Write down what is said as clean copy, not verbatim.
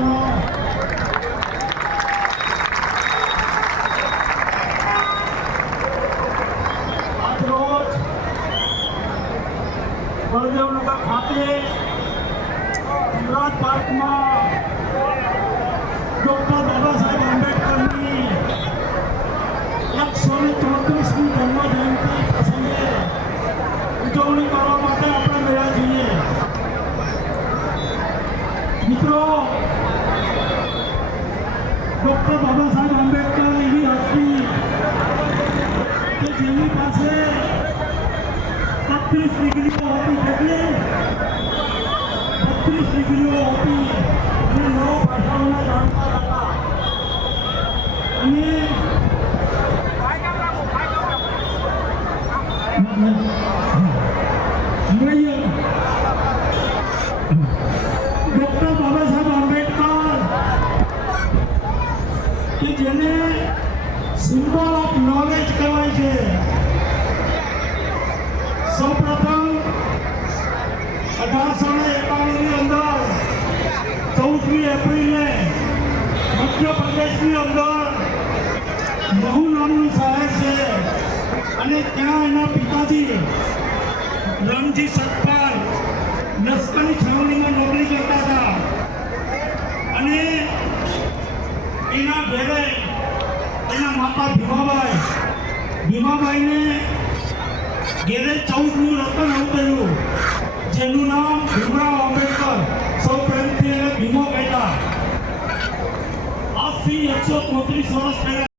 જવાનો આજરોજ બળદેવનગર ખાતે ગુજરાત પાર્કમાં ડોક્ટર બાબા સાહેબ આંબેડકરની 134મી જન્મ જયંતિ પ્રસંગે ઉજવણી કરવા માટે આપણે મળ્યા છીએ. મિત્રો, ડોક્ટર બાબા સાહેબ આંબેડકર એવી હતી કે જેની પાસે 32 ડિગ્રીઓ હતી. કેટલી 32 ડિગ્રીઓ હતી અને 9 ભાષાઓના જાણકાર હતા. અને ડોક્ટર બાબા સાહેબ આંબેડકર કે જેને સિમ્બોલ ઓફ નોલેજ કહેવાય છે. સૌપ્રથમ 1891ની અંદર 14મી એપ્રિલે મધ્યપ્રદેશની અંદર મહુ નામનું શહેર છે અને ત્યાં એના પિતાજી રણજી સતપાલ લશ્કરી છાવણીમાં નોકરી કરતા હતા અને એના ઘરે એના માતા ભીમાબાઈને ઘેરે 14નું રતન અવતર્યું જેનું નામ ભીમરાવ આંબેડકર. સૌ પ્રેમથી એને ભીમો કહેતા. આજથી 134 વર્ષ પહેલા